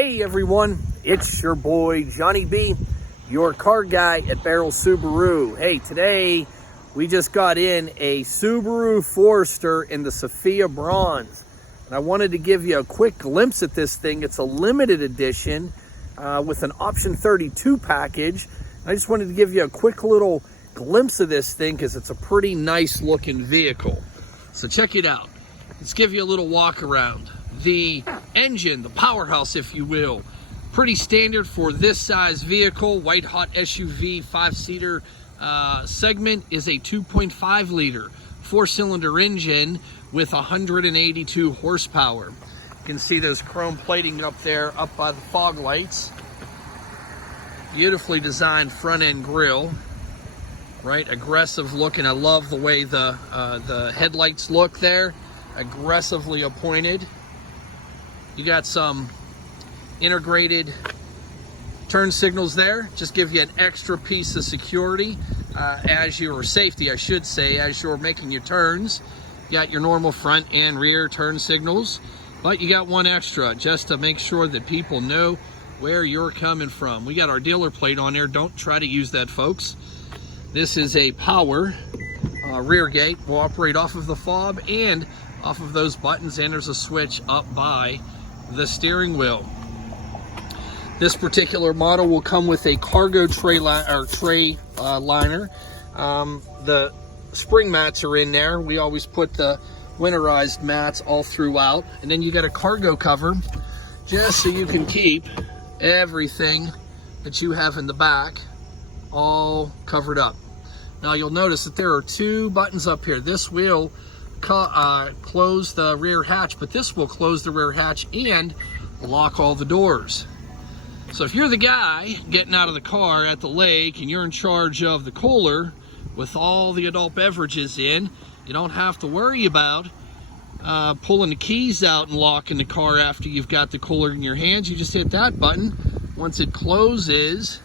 Hey everyone, it's your boy Johnny B, your car guy at Barrel Subaru. Hey, today we just got in a Subaru Forester in the Sophia Bronze. And I wanted to give you a quick glimpse at this thing. It's a limited edition with an option 32 package. I just wanted to give you a quick little glimpse of this thing because it's a pretty nice looking vehicle. So check it out. Let's give you a little walk around. The engine, the powerhouse if you will, pretty standard for this size vehicle. White hot SUV 5-seater segment is a 2.5 liter 4-cylinder engine with 182 horsepower. You can see those chrome plating up there up by the fog lights. Beautifully designed front end grille, right? Aggressive looking. I love the way the headlights look there, aggressively appointed. You got some integrated turn signals there, just give you an extra piece of security safety I should say, as you're making your turns. You got your normal front and rear turn signals, but you got one extra just to make sure that people know where you're coming from. We got our dealer plate on there. Don't try to use that, folks. This is a power rear gate. Will operate off of the fob and off of those buttons, and there's a switch up by the steering wheel. This particular model will come with a cargo tray liner. The spring mats are in there. We always put the winterized mats all throughout, and then you got a cargo cover just so you can keep everything that you have in the back all covered up. Now you'll notice that there are two buttons up here. This will close the rear hatch, but this will close the rear hatch and lock all the doors. So if you're the guy getting out of the car at the lake and you're in charge of the cooler with all the adult beverages in, you don't have to worry about pulling the keys out and locking the car after you've got the cooler in your hands. You just hit that button. Once it closes,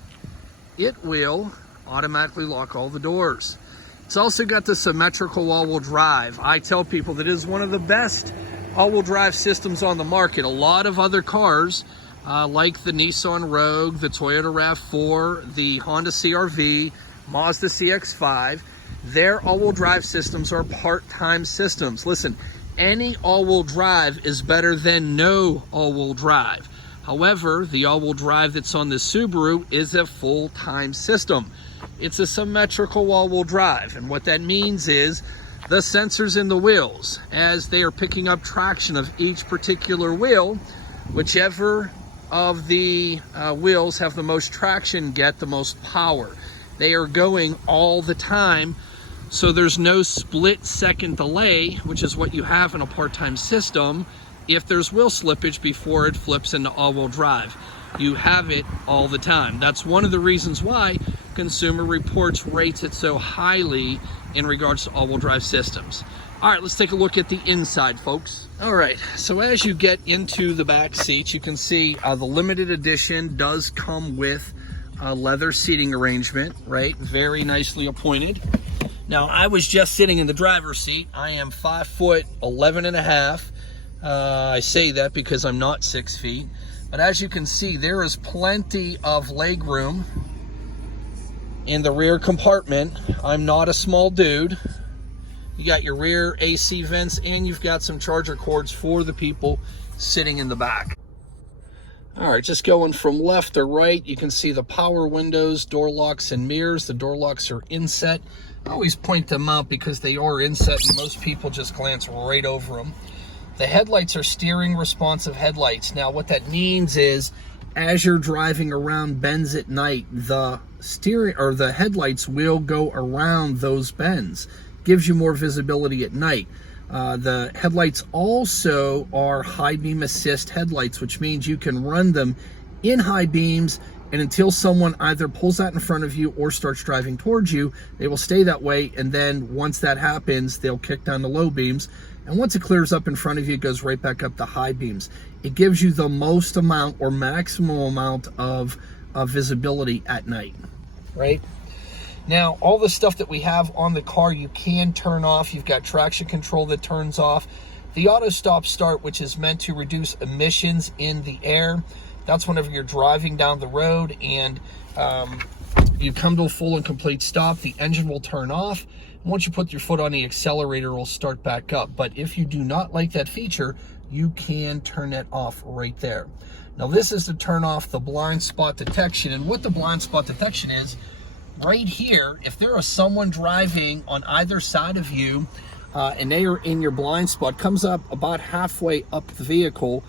it will automatically lock all the doors. It's also got the symmetrical all-wheel drive. I tell people that it is one of the best all-wheel drive systems on the market. A lot of other cars, like the Nissan Rogue, the Toyota RAV4, the Honda CR-V, Mazda CX-5, their all-wheel drive systems are part-time systems. Listen, any all-wheel drive is better than no all-wheel drive. However, the all-wheel drive that's on the Subaru is a full-time system. It's a symmetrical all-wheel drive, and what that means is the sensors in the wheels, as they are picking up traction of each particular wheel, whichever of the wheels have the most traction get the most power. They are going all the time, so there's no split-second delay, which is what you have in a part-time system, if there's wheel slippage before it flips into all-wheel drive. You have it all the time. That's one of the reasons why Consumer Reports rates it so highly in regards to all-wheel drive systems. All right, let's take a look at the inside, folks. All right, so as you get into the back seats, you can see the limited edition does come with a leather seating arrangement, right? Very nicely appointed. Now, I was just sitting in the driver's seat. I am 5'11" and a half. I say that because I'm not 6 feet. But as you can see, there is plenty of leg room in the rear compartment. I'm not a small dude. You got your rear AC vents, and you've got some charger cords for the people sitting in the back. All right, just going from left to right, you can see the power windows, door locks, and mirrors. The door locks are inset. I always point them out because they are inset, and most people just glance right over them. The headlights are steering responsive headlights. Now, what that means is, as you're driving around bends at night, the steering or the headlights will go around those bends. Gives you more visibility at night. The headlights also are high beam assist headlights, which means you can run them in high beams, and until someone either pulls out in front of you or starts driving towards you, they will stay that way, and then once that happens, they'll kick down the low beams, and once it clears up in front of you, it goes right back up to high beams. It gives you the most amount or maximum amount of visibility at night, right? Now, all the stuff that we have on the car, you can turn off. You've got traction control that turns off. The auto stop start, which is meant to reduce emissions in the air. That's whenever you're driving down the road and you come to a full and complete stop, the engine will turn off. Once you put your foot on the accelerator, it will start back up. But if you do not like that feature, you can turn that off right there. Now this is to turn off the blind spot detection. And what the blind spot detection is, right here, if there is someone driving on either side of you and they are in your blind spot, comes up about halfway up the vehicle,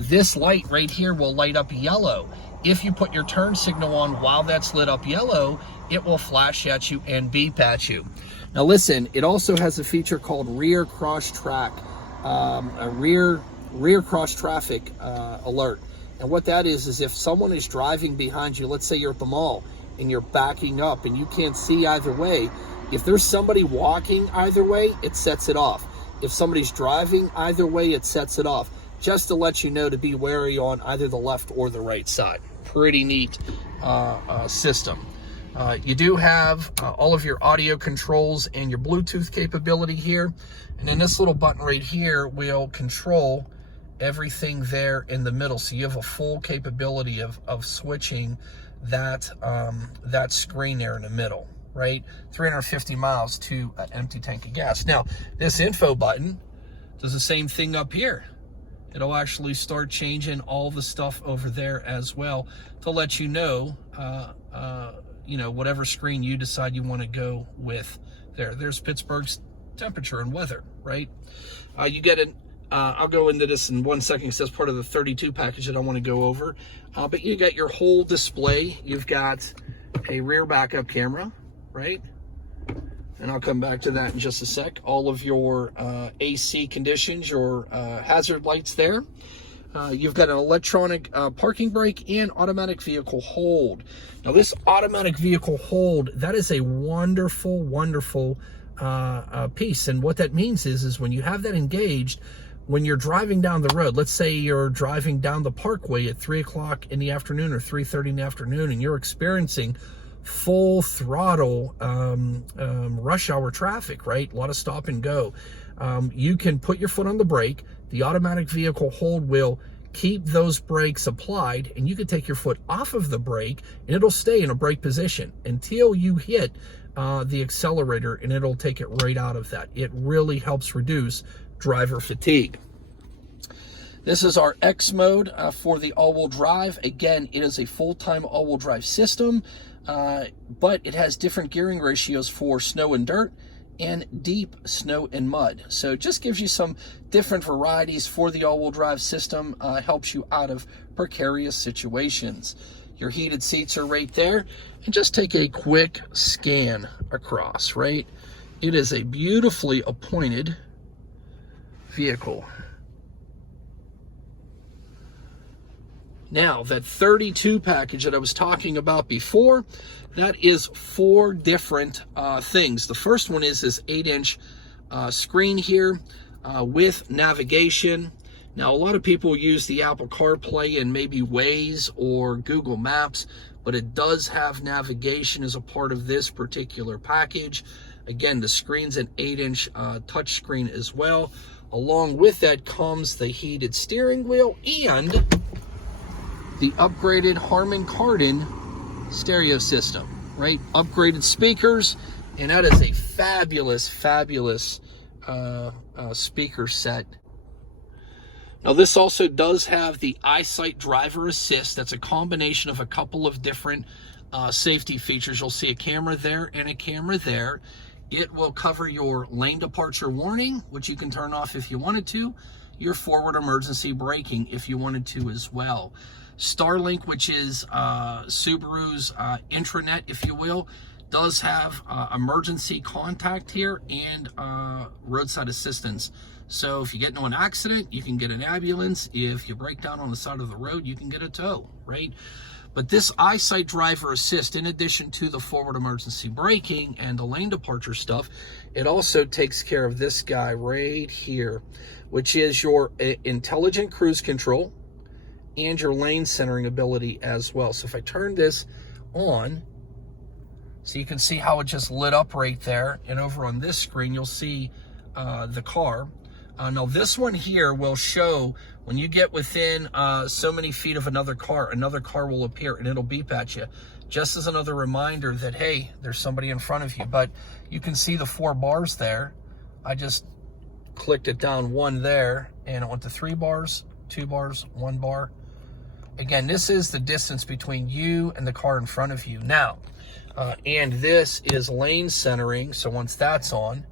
this light right here will light up yellow. If you put your turn signal on while that's lit up yellow, it will flash at you and beep at you. Now listen, it also has a feature called rear cross track, a rear cross traffic alert. And what that is if someone is driving behind you, let's say you're at the mall and you're backing up and you can't see either way, if there's somebody walking either way, it sets it off. If somebody's driving either way, it sets it off, just to let you know to be wary on either the left or the right side. Pretty neat system. You do have all of your audio controls and your Bluetooth capability here. And then this little button right here will control everything there in the middle. So you have a full capability of switching that, that screen there in the middle, right? 350 miles to an empty tank of gas. Now, this info button does the same thing up here. It'll actually start changing all the stuff over there as well to let you know, you know, whatever screen you decide you want to go with there. There's Pittsburgh's temperature and weather, right? You get an, I'll go into this in 1 second because that's part of the 32 package that I want to go over. But you got your whole display. You've got a rear backup camera, right? And I'll come back to that in just a sec. All of your AC conditions, your hazard lights there. You've got an electronic parking brake and automatic vehicle hold. Now this automatic vehicle hold, that is a wonderful, wonderful piece. And what that means is when you have that engaged, when you're driving down the road, let's say you're driving down the parkway at 3 o'clock in the afternoon or 3:30 in the afternoon, and you're experiencing full throttle rush hour traffic, right? A lot of stop and go. You can put your foot on the brake. The automatic vehicle hold will keep those brakes applied, and you can take your foot off of the brake and it'll stay in a brake position until you hit the accelerator, and it'll take it right out of that. It really helps reduce driver fatigue. This is our X mode for the all-wheel drive. Again, it is a full-time all-wheel drive system, but it has different gearing ratios for snow and dirt and deep snow and mud. So it just gives you some different varieties for the all-wheel drive system, helps you out of precarious situations. Your heated seats are right there, and just take a quick scan across, right? It is a beautifully appointed vehicle. Now, that 32 package that I was talking about before, that is 4 different things. The first one is this 8-inch screen here with navigation. Now, a lot of people use the Apple CarPlay and maybe Waze or Google Maps, but it does have navigation as a part of this particular package. Again, the screen's an 8-inch touch screen as well. Along with that comes the heated steering wheel and the upgraded Harman Kardon stereo system, right? Upgraded speakers, and that is a fabulous, fabulous speaker set. Now, this also does have the EyeSight driver assist. That's a combination of a couple of different safety features. You'll see a camera there and a camera there. It will cover your lane departure warning, which you can turn off if you wanted to, your forward emergency braking if you wanted to as well. Starlink, which is Subaru's intranet, if you will, does have emergency contact here and roadside assistance. So if you get into an accident, you can get an ambulance. If you break down on the side of the road, you can get a tow, right? But this EyeSight driver assist, in addition to the forward emergency braking and the lane departure stuff, it also takes care of this guy right here, which is your intelligent cruise control and your lane centering ability as well. So if I turn this on, so you can see how it just lit up right there, and over on this screen you'll see the car. Now this one here will show when you get within so many feet of another car will appear and it'll beep at you, just as another reminder that, hey, there's somebody in front of you. But you can see the 4 bars there. I just clicked it down 1 there, and it went to 3 bars, 2 bars, 1 bar. Again, this is the distance between you and the car in front of you. Now, and this is lane centering, so once that's on,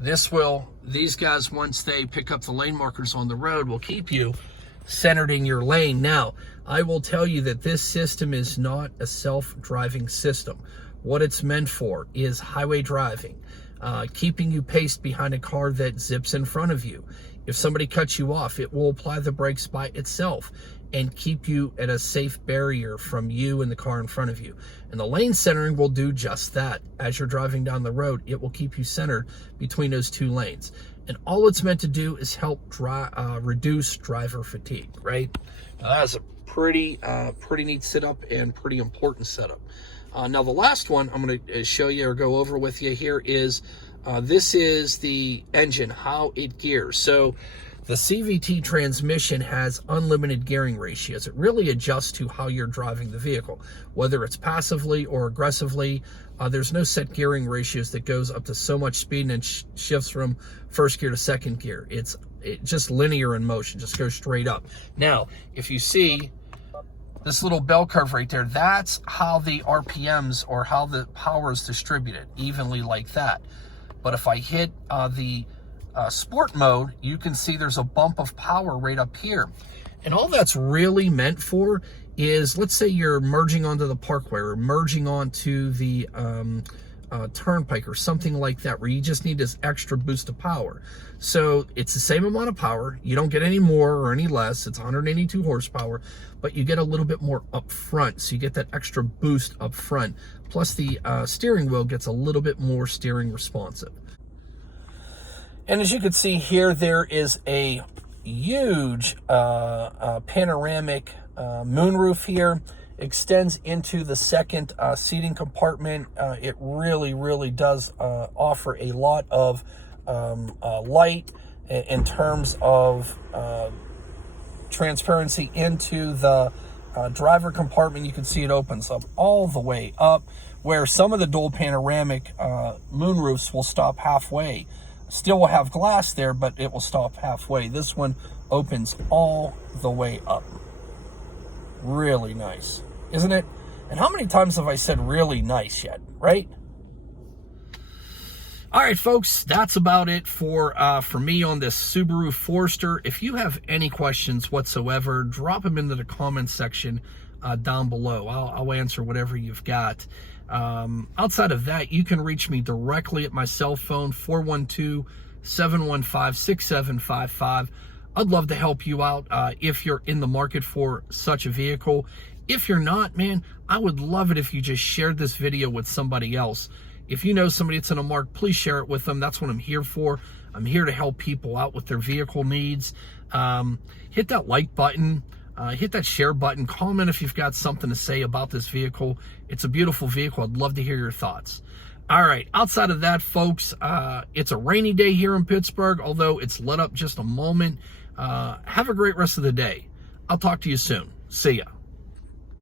these guys, once they pick up the lane markers on the road, will keep you centered in your lane. Now, I will tell you that this system is not a self-driving system. What it's meant for is highway driving, keeping you paced behind a car that zips in front of you. If somebody cuts you off, it will apply the brakes by itself and keep you at a safe barrier from you and the car in front of you. And the lane centering will do just that. As you're driving down the road, it will keep you centered between those 2 lanes. And all it's meant to do is help reduce driver fatigue, right? Now, that is a pretty neat setup and pretty important setup. Now, the last one I'm going to show you or go over with you here is, this is the engine, how it gears. So the CVT transmission has unlimited gearing ratios. It really adjusts to how you're driving the vehicle, whether it's passively or aggressively. There's no set gearing ratios that goes up to so much speed and shifts from first gear to second gear. It's just linear in motion, just goes straight up. Now, if you see this little bell curve right there, that's how the RPMs or how the power is distributed, evenly like that. But if I hit the sport mode, you can see there's a bump of power right up here. And all that's really meant for is, let's say you're merging onto the parkway or merging onto the turnpike or something like that, where you just need this extra boost of power. So it's the same amount of power. You don't get any more or any less. It's 182 horsepower, but you get a little bit more up front. So you get that extra boost up front. Plus the steering wheel gets a little bit more steering responsive. And as you can see here, there is a huge panoramic moonroof here. Extends into the second seating compartment. It really does offer a lot of light in terms of transparency into the driver compartment. You can see it opens up all the way up, where some of the dual panoramic moonroofs will stop halfway. Still will have glass there, but it will stop halfway. This one opens all the way up. Really nice, isn't it? And how many times have I said really nice yet, right? All right, folks, that's about it for me on this Subaru Forester. If you have any questions whatsoever, drop them into the comments section down below. I'll answer whatever you've got. Outside of that, you can reach me directly at my cell phone, 412-715-6755. I'd love to help you out if you're in the market for such a vehicle. If you're not, man, I would love it if you just shared this video with somebody else. If you know somebody that's in a market, please share it with them. That's what I'm here for. I'm here to help people out with their vehicle needs. Hit that like button. Hit that share button. Comment if you've got something to say about this vehicle. It's a beautiful vehicle. I'd love to hear your thoughts. All right, outside of that, folks, it's a rainy day here in Pittsburgh, although it's let up just a moment. Have a great rest of the day. I'll talk to you soon. See ya.